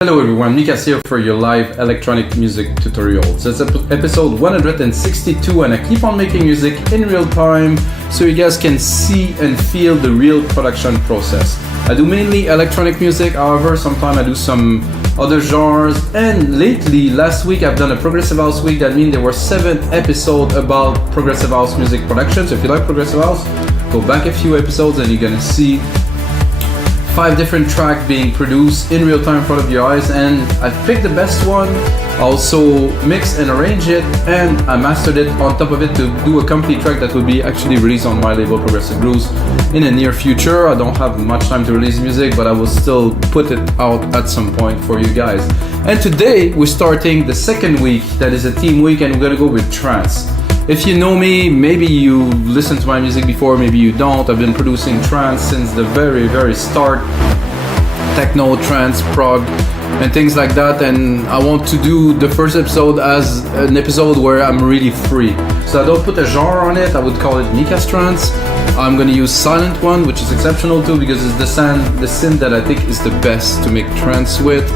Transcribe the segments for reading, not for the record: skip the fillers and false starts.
Hello everyone, Mikas here for your live electronic music tutorials. It's episode 162 and I keep on making music in real time so you guys can see and feel the real production process. I do mainly electronic music, however sometimes I do some other genres, and lately, last week I've done a progressive house week. That means there were 7 episodes about progressive house music production. So if you like progressive house, go back a few episodes and you're gonna see 5 different tracks being produced in real time in front of your eyes, and I picked the best one, also mixed and arranged it, and I mastered it on top of it to do a complete track that will be actually released on my label Progressive Grooves in the near future. I don't have much time to release music, but I will still put it out at some point for you guys. And today we're starting the second week, that is a theme week, and we're gonna go with trance. If you know me, maybe you listened to my music before, maybe you don't. I've been producing trance since the very start. Techno, trance, prog, and things like that. And I want to do the first episode as an episode where I'm really free. So I don't put a genre on it, I would call it Mikas trance. I'm gonna use Sylenth1, which is exceptional too, because it's the synth that I think is the best to make trance with.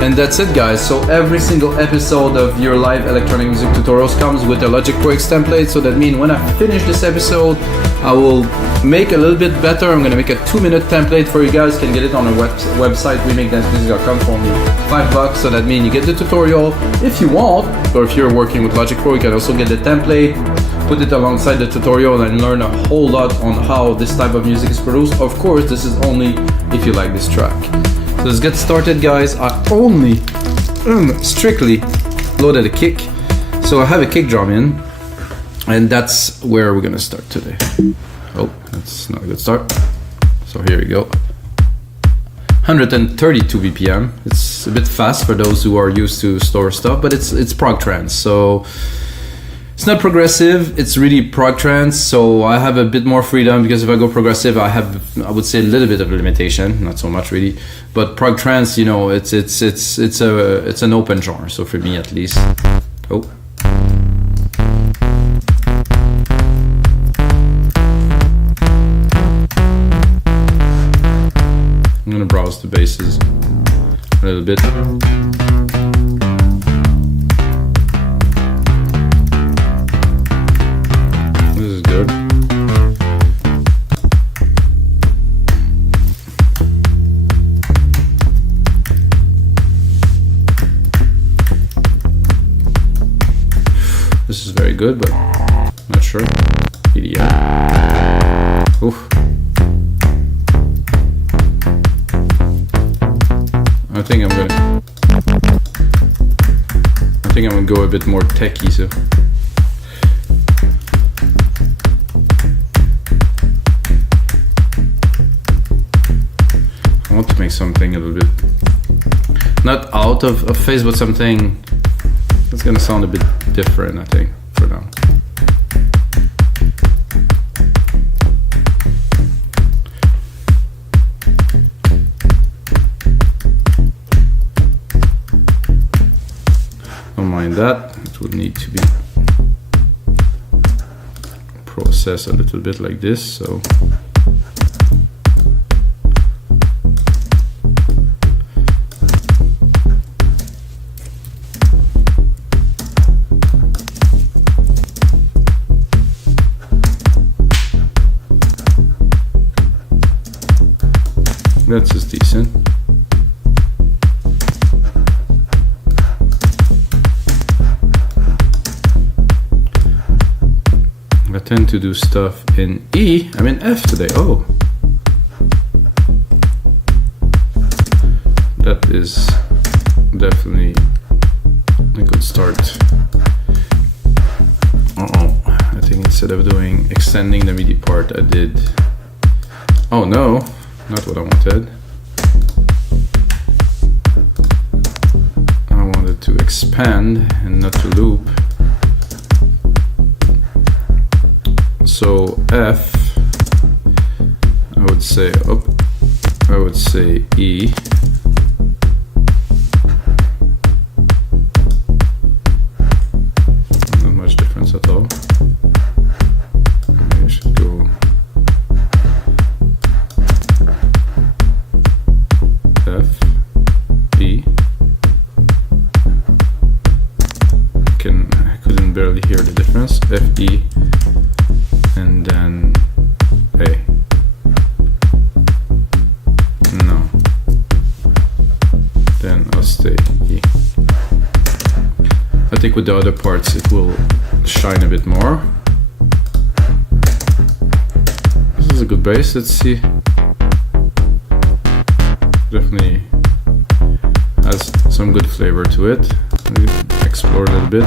And that's it guys, so every single episode of your live electronic music tutorials comes with a Logic Pro X template, so that means when I finish this episode, I will make a little bit better. I'm gonna make a 2-minute template for you guys, can get it on our website, remakedancemusic.com for only $5, so that means you get the tutorial if you want, or if you're working with Logic Pro, you can also get the template, put it alongside the tutorial and learn a whole lot on how this type of music is produced. Of course, this is only if you like this track. So let's get started guys. I only strictly loaded a kick, so I have a kick drum in, and that's where we're gonna start today. Oh, that's not a good start. So here we go. 132 BPM. It's a bit fast for those who are used to slower stuff, but it's prog trance, so it's not progressive, it's really prog trance, so I have a bit more freedom, because if I go progressive, I would say a little bit of a limitation, not so much really. But prog trance, you know, it's an open genre, so for me at least. Oh. I'm gonna browse the basses a little bit. This is very good, but not sure. EDM. Oof. I think I'm gonna go a bit more techy, so. I want to make something a little bit, not out of phase, but something that's gonna sound a bit different, I think, for now. Don't mind that, it would need to be processed a little bit like this, so. That's just decent. I tend to do stuff in E, I'm in F today. Oh, that is definitely a good start. I think instead of extending the MIDI part, I did, oh no, not what I wanted. I wanted to expand and not to loop. So F, I would say up, I would say E. Not much difference at all. Maybe I should go F, E. barely hear the difference. F, E, and then A. No. Then I'll stay E. I think with the other parts it will shine a bit more. This is a good bass, let's see. Definitely has some good flavor to it. Maybe explore a little bit.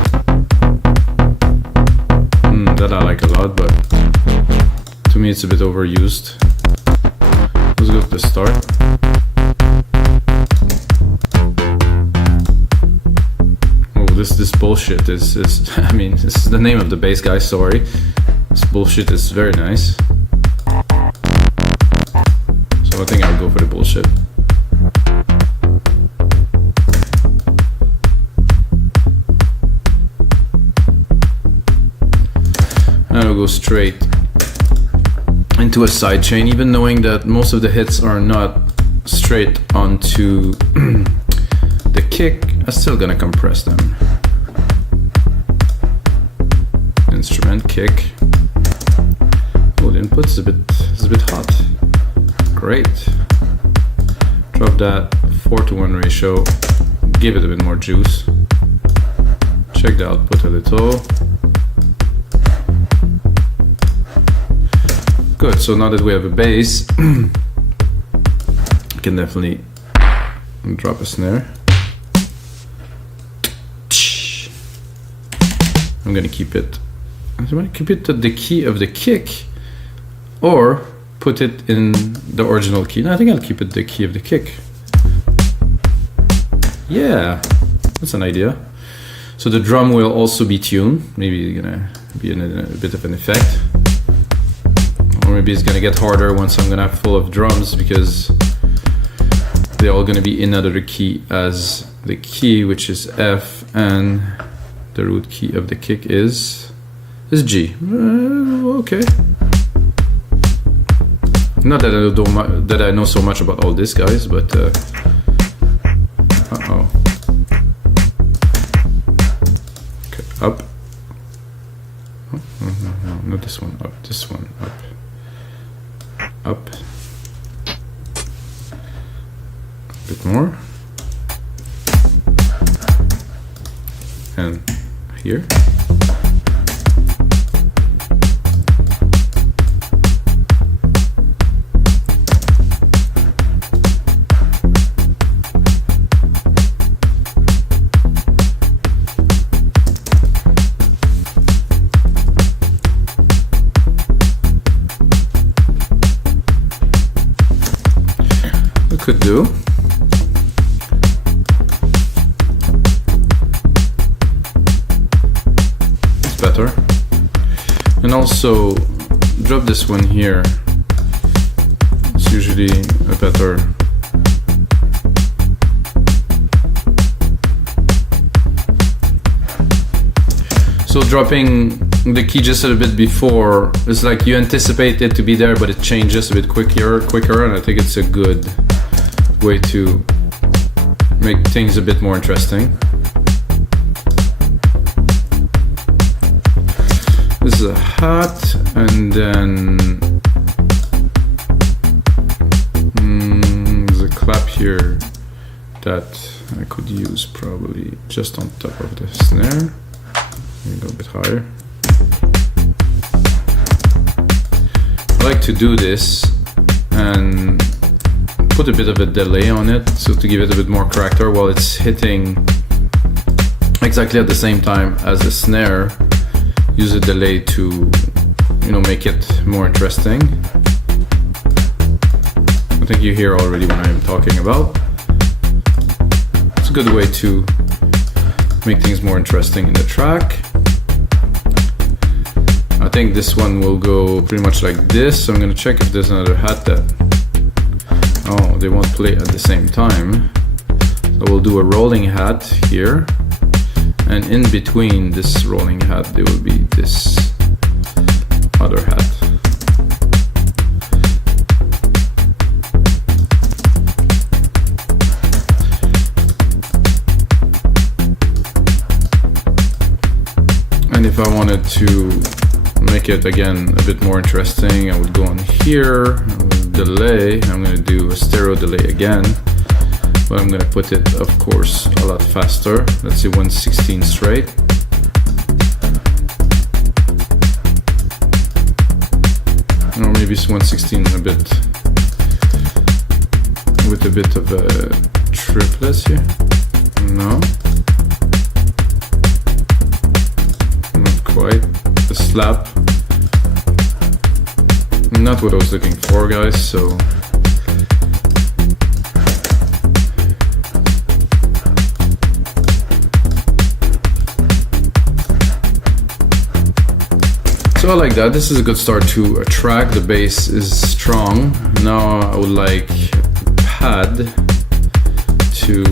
That I like a lot, but to me it's a bit overused. Let's go to the start. Oh, this bullshit is I mean, this is the name of the bass, guys, sorry. This bullshit is very nice. So I think I'll go for the bullshit. And I'll go straight into a sidechain, even knowing that most of the hits are not straight onto the kick. I'm still gonna compress them. Instrument, kick. Oh, the input is a bit hot. Great. Drop that 4:1 ratio. Give it a bit more juice. Check the output a little. Good, so now that we have a bass, I can definitely drop a snare. I'm gonna keep it. I'm gonna keep it at the key of the kick, or put it in the original key. No, I think I'll keep it the key of the kick. Yeah, that's an idea. So the drum will also be tuned. Maybe gonna be in a bit of an effect. Or maybe it's gonna get harder once I'm gonna have full of drums, because they're all gonna be in another key as the key, which is F, and the root key of the kick is G. Okay. Not that I know so much about all this, guys, but uh-oh. Okay, up. Oh, no, not this one. Up. This one. Up. Up. A bit more. And here. Could do. It's better. And also drop this one here. It's usually a better. So dropping the key just a little bit before, it's like you anticipate it to be there, but it changes a bit quicker, and I think it's a good way to make things a bit more interesting. This is a hat, and then there's a clap here that I could use probably just on top of the snare. Go a bit higher. I like to do this and put a bit of a delay on it, so to give it a bit more character while it's hitting exactly at the same time as the snare. Use a delay to, make it more interesting. I think you hear already what I'm talking about. It's a good way to make things more interesting in the track. I think this one will go pretty much like this. So I'm gonna check if there's another hat that, oh, they won't play at the same time. So we'll do a rolling hat here, and in between this rolling hat there will be this other hat. I wanted to make it again a bit more interesting, I would go on here, delay. I'm going to do a stereo delay again, but I'm going to put it, of course, a lot faster. Let's see, 116 straight. Or maybe it's 116 a bit, with a bit of a triplets here. No, not quite. A slap. Not what I was looking for, guys, so I like that. This is a good start to a track. The bass is strong. Now I would like pad to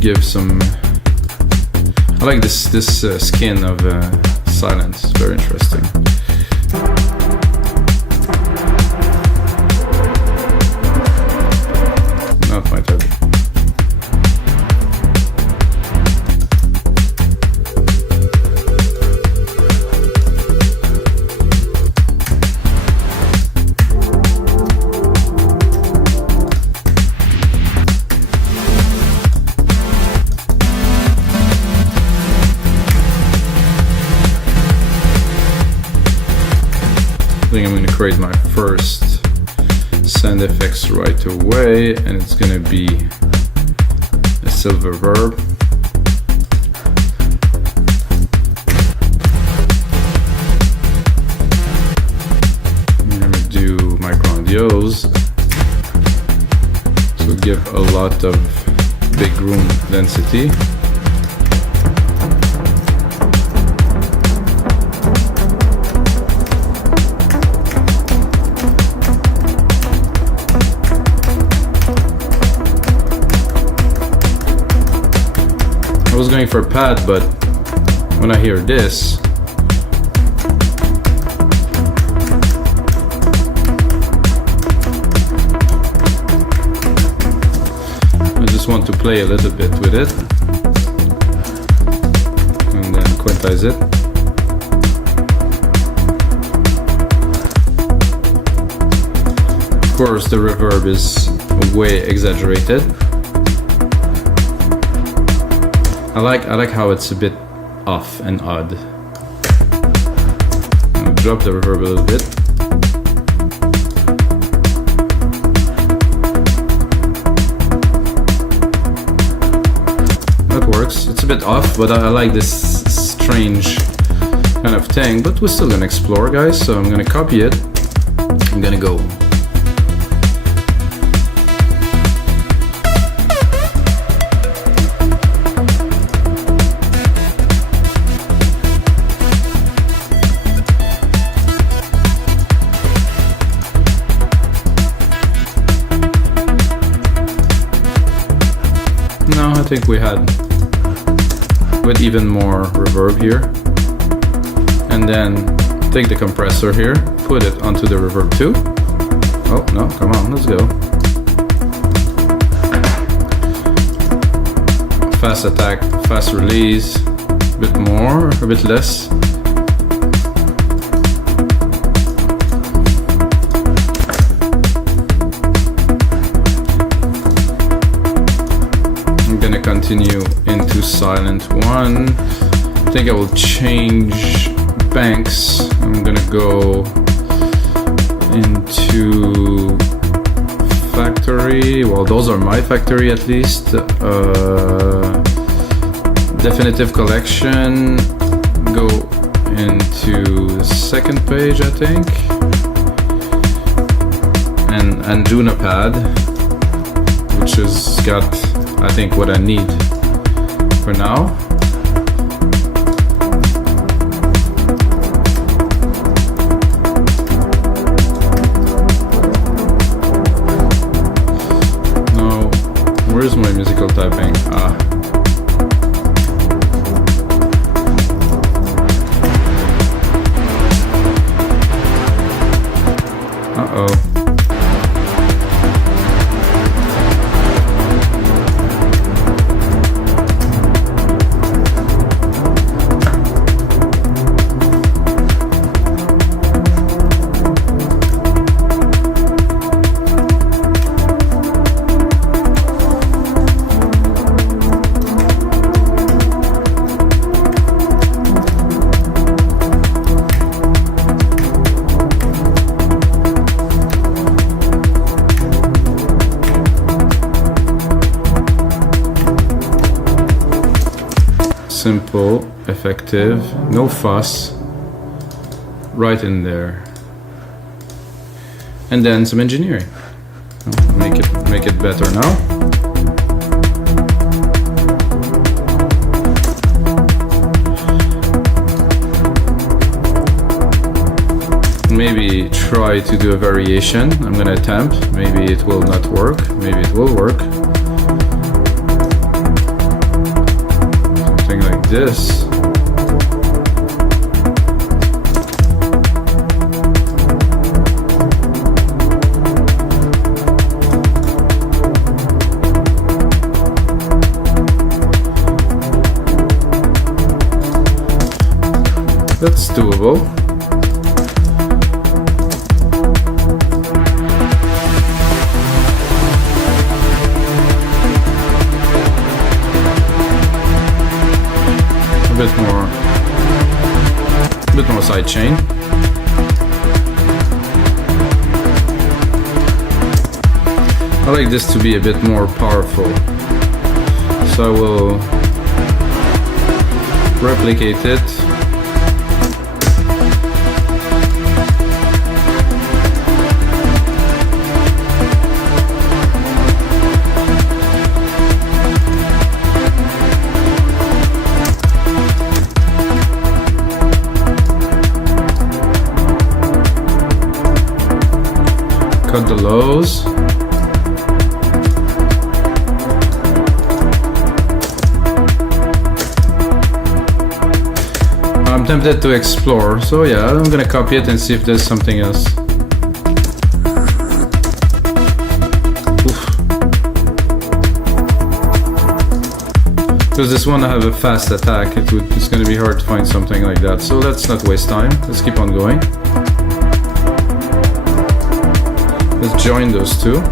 give some. I like this skin of Sylenth. It's very interesting. Not my type. I think I'm going to create my first sound effects right away, and it's going to be a silver verb. I'm going to do micro-audios, so give a lot of big room density. I was going for a pad, but when I hear this, I just want to play a little bit with it and then quantize it. Of course, the reverb is way exaggerated. I like how it's a bit off and odd. I'll drop the reverb a little bit. That works. It's a bit off, but I like this strange kind of thing. But we're still gonna explore, guys. So I'm gonna copy it. I'm gonna go. I think we had with even more reverb here, and then take the compressor here, put it onto the reverb too. Oh no, come on, let's go. Fast attack, fast release, a bit more, a bit less. Continue into Sylenth1. I think I will change banks. I'm gonna go into factory. Well, those are my factory at least. Definitive collection. Go into the second page, I think. And Duna pad, which has got, I think, what I need for now. Now, where's my musical typing? Uh-oh. simple, effective, no fuss, right in there. And then some engineering. Make it better now. Maybe try to do a variation. I'm gonna attempt. Maybe it will not work. Maybe it will work. Something like this. That's doable. A bit more side chain. I like this to be a bit more powerful, so I will replicate it. Cut the lows. I'm tempted to explore, so yeah, I'm gonna copy it and see if there's something else. Oof. Because this one I have a fast attack, it's gonna be hard to find something like that. So let's not waste time, let's keep on going. Let's join those two.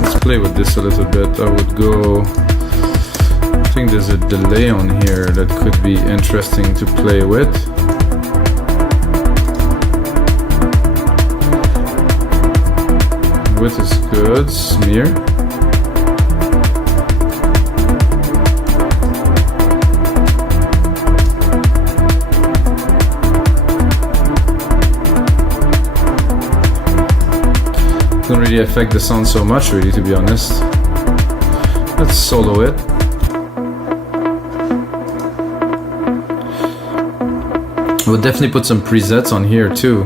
Let's play with this a little bit. I would go... I think there's a delay on here that could be interesting to play with. Width is good, smear. Doesn't really affect the sound so much, really, to be honest. Let's solo it. I would definitely put some presets on here too.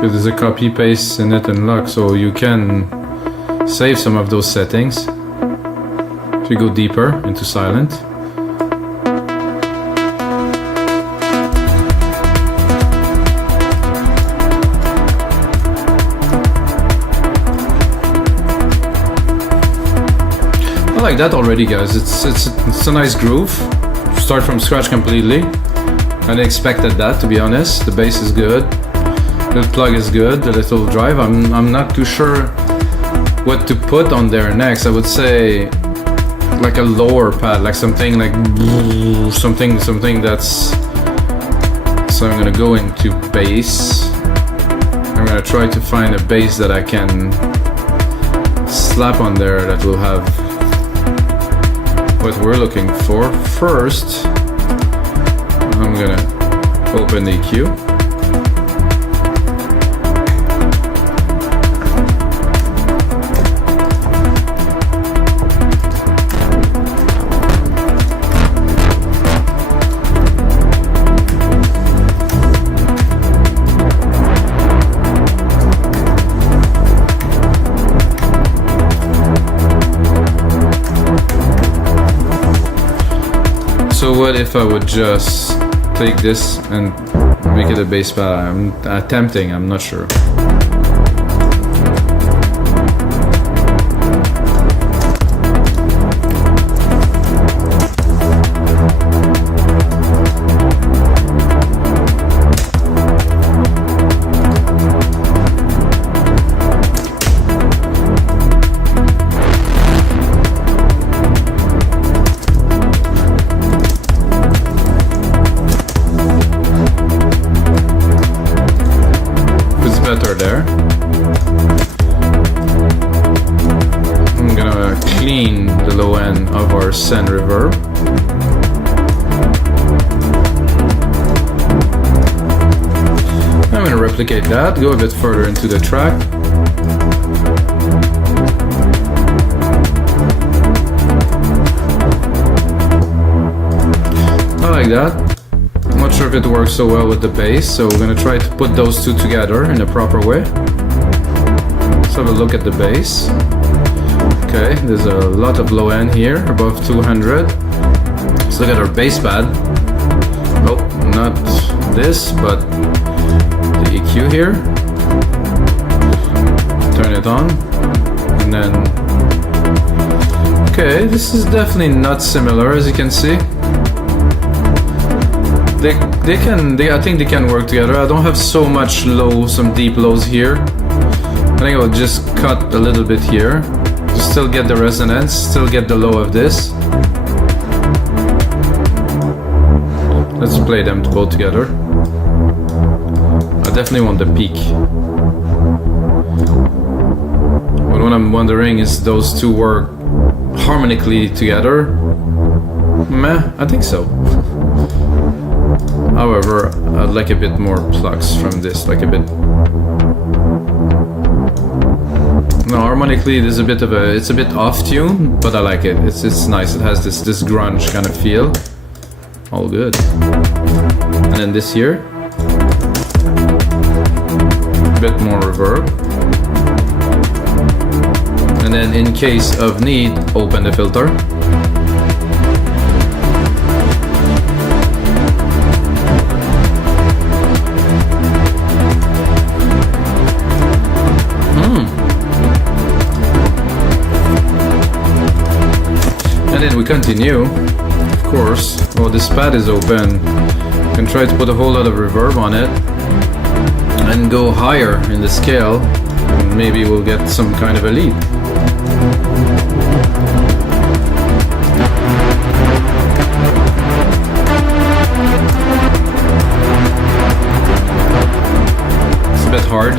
There's a copy paste in it and lock, so you can save some of those settings if you go deeper into Sylenth. I like that already, guys. It's a nice groove. Start from scratch completely. I expected that, to be honest. The bass is good. The plug is good, the little drive. I'm not too sure what to put on there next. I would say like a lower pad, like something like something that's. So I'm gonna go into bass. I'm gonna try to find a bass that I can slap on there that will have what we're looking for. First, I'm gonna open the EQ. So what if I would just take this and make it a bass pad. I'm attempting, I'm not sure. Better there. I'm gonna clean the low end of our send reverb. I'm gonna replicate that, go a bit further into the track. I like that. I'm not sure if it works so well with the bass, so we're gonna try to put those two together in a proper way. Let's have a look at the bass. Okay, there's a lot of low end here, above 200. Let's look at our bass pad. Oh, not this, but the EQ here. Turn it on, and then... Okay, this is definitely not similar, as you can see. I think they can work together. I don't have so much low, some deep lows here. I think I'll just cut a little bit here to still get the resonance, still get the low of this. Let's play them both together. I definitely want the peak. But what I'm wondering is those two work harmonically together. Meh, I think so. However, I'd like a bit more plucks from this, like a bit... No, harmonically there's a bit of a... It's a bit off tune, but I like it. It's nice, it has this grunge kind of feel. All good. And then this here. A bit more reverb. And then in case of need, open the filter. And then we continue, of course. Well, this pad is open. You can try to put a whole lot of reverb on it and go higher in the scale, and maybe we'll get some kind of a lead. It's a bit hard.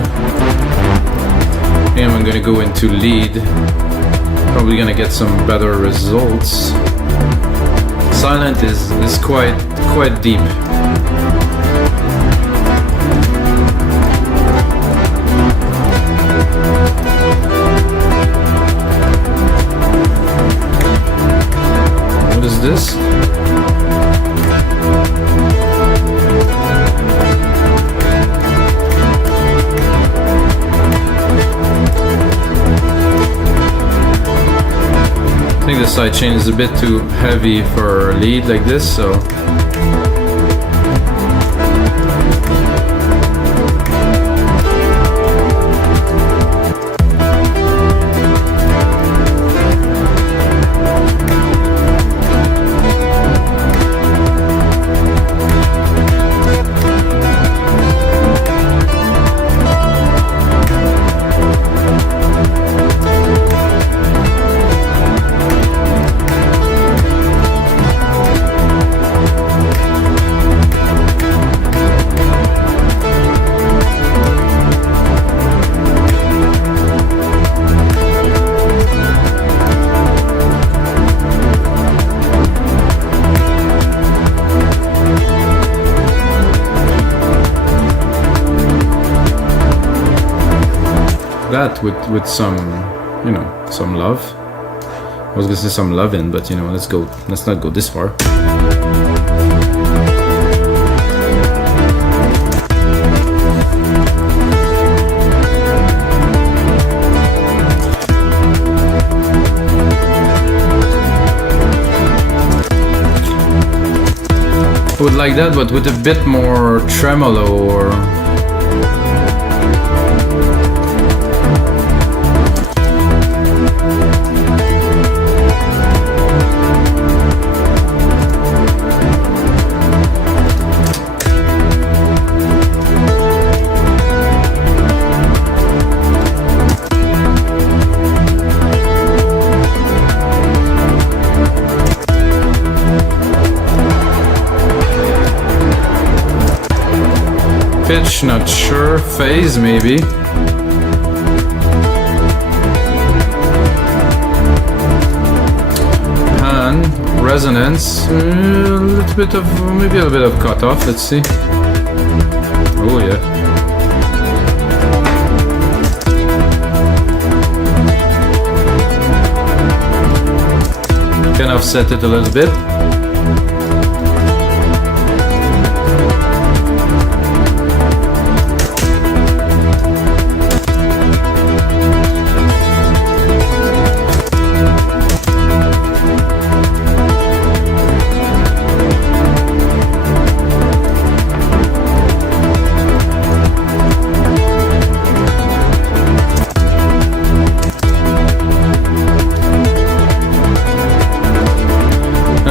And I'm gonna go into lead. Probably gonna get some better results. Sylenth is quite deep. What is this? I think the sidechain is a bit too heavy for a lead like this, so that with some, you know, some love. I was gonna say some loving, but you know, let's not go this far. I would like that, but with a bit more tremolo or... Pitch, not sure. Phase, maybe. Pan, resonance, a little bit of, maybe a bit of cutoff. Let's see. Oh yeah. Can offset it a little bit.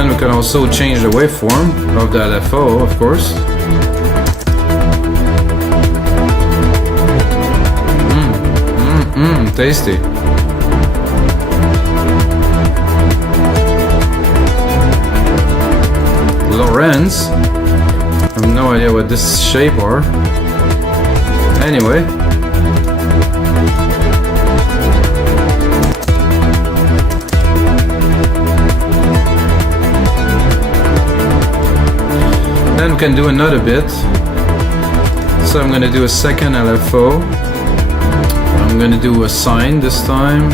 We can also change the waveform of the LFO, of course. Tasty. Lorenz. I have no idea what this shape are. Anyway. Then we can do another bit. So I'm gonna do a second LFO. I'm gonna do a sine this time.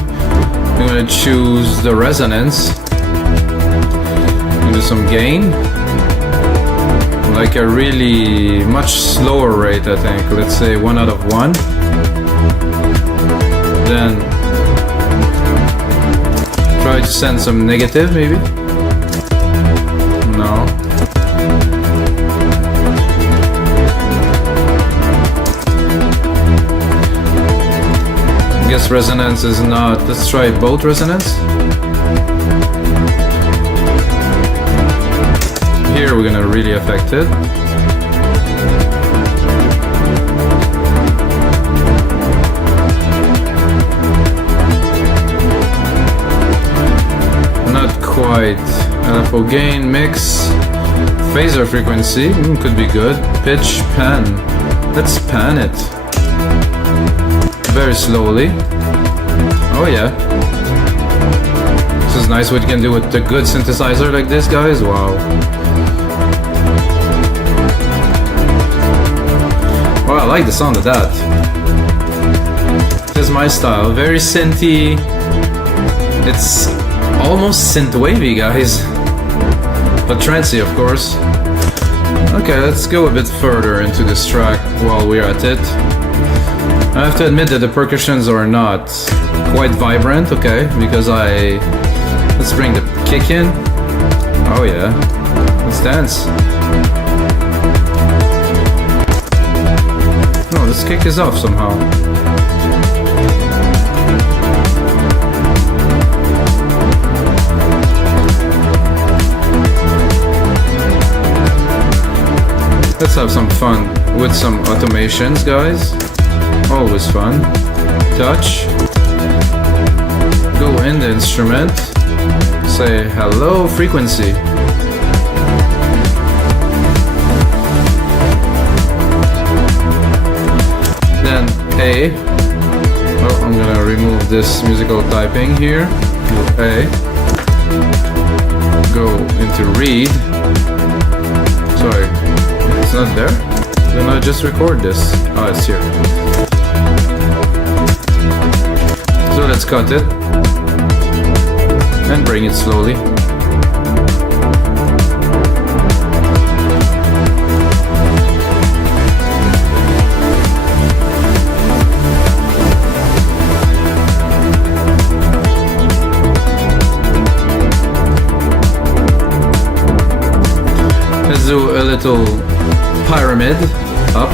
I'm gonna choose the resonance. Do some gain. Like a really much slower rate, I think. Let's say 1 out of 1. Then try to send some negative, maybe. No. I guess resonance is not. Let's try both resonance. Here we're gonna really affect it. Not quite. LFO gain, mix, phaser frequency, could be good. Pitch, pan. Let's pan it. Very slowly. Oh yeah. This is nice what you can do with a good synthesizer like this, guys. Wow. Well, I like the sound of that. This is my style. Very synthy. It's almost synth-wavy, guys. But trancey, of course. Okay, let's go a bit further into this track while we're at it. I have to admit that the percussions are not quite vibrant, okay, because let's bring the kick in. Oh yeah, let's dance. No, this kick is off somehow. Let's have some fun with some automations, guys. Always fun. Touch. Go in the instrument. Say hello, frequency. Then A. Oh, I'm gonna remove this musical typing here. Do A. Go into read. Sorry, it's not there? Then I just record this. Oh, it's here. So let's cut it and bring it slowly. Let's do a little pyramid up.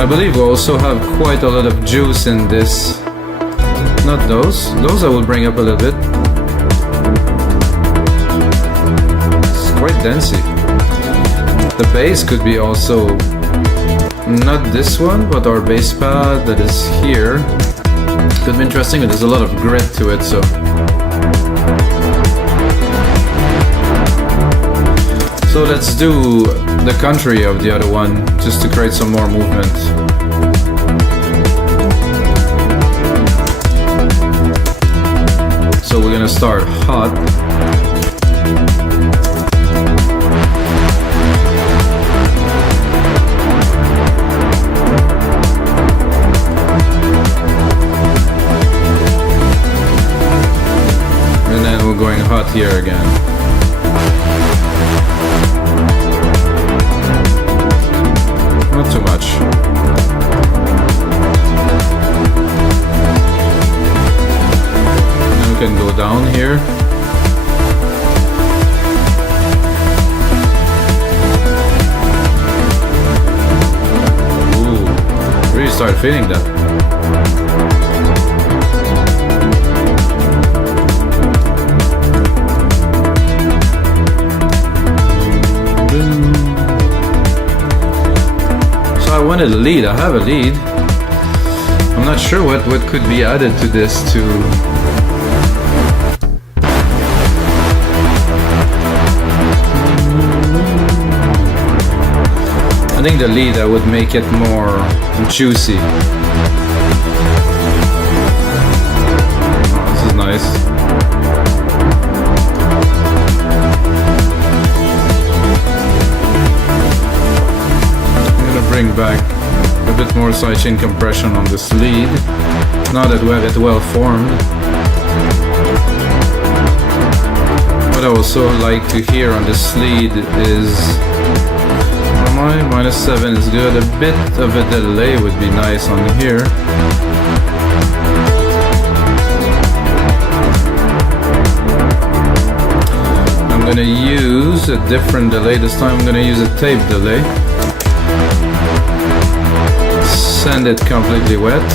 I believe we also have quite a lot of juice in this. Not those. Those I will bring up a little bit. It's quite dancey. The bass could be also not this one, but our bass pad that is here. Could be interesting, but there's a lot of grit to it, so. So let's do the country of the other one, just to create some more movement. So we're gonna start hot. And then we're going hot here again. Not too much. Now we can go down here. Ooh, really start feeling that. I wanted a lead. I have a lead. I'm not sure what could be added to this to. I think the lead I would make it more juicy. Oh, this is nice. Bring back a bit more sidechain compression on this lead, now that we have it well formed. What I also like to hear on this lead is my -7 is good. A bit of a delay would be nice on here. I'm gonna use a different delay this time. I'm gonna use a tape delay. Send it completely wet.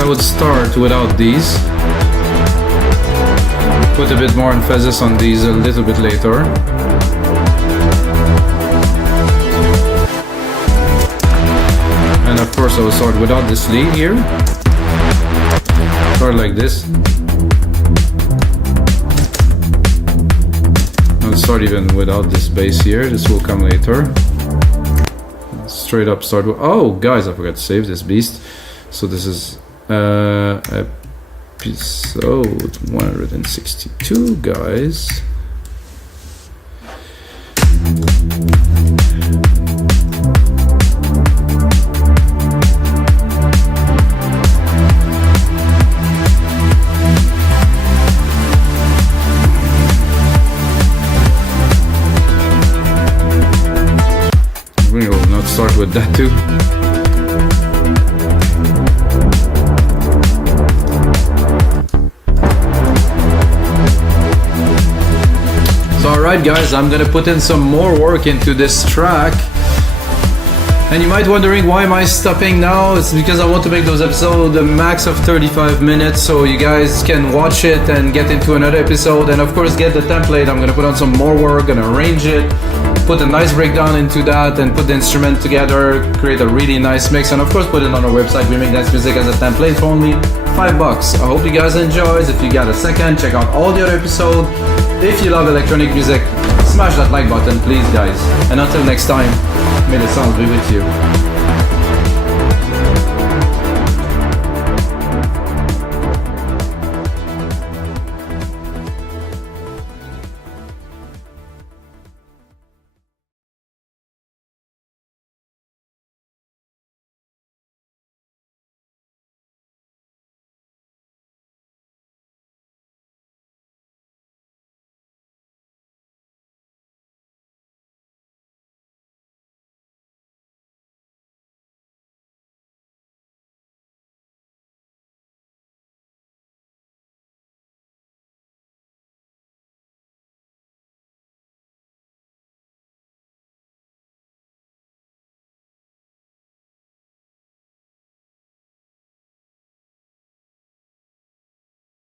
I would start without these, put a bit more emphasis on these a little bit later. And of course I will start without this lead here. Start like this. I'll start even without this bass here, this will come later. Straight up start with, oh guys, I forgot to save this beast. So this is episode 162, guys. We will not start with that too. Alright guys, I'm gonna put in some more work into this track. And you might be wondering, why am I stopping now? It's because I want to make those episodes a max of 35 minutes so you guys can watch it and get into another episode, and of course get the template. I'm gonna put on some more work, gonna arrange it, put a nice breakdown into that, and put the instrument together, create a really nice mix, and of course put it on our website. We make dance music as a template for only $5. I hope you guys enjoy. If you got a second, check out all the other episodes. If you love electronic music, smash that like button please guys. And until next time, may the sound be with you.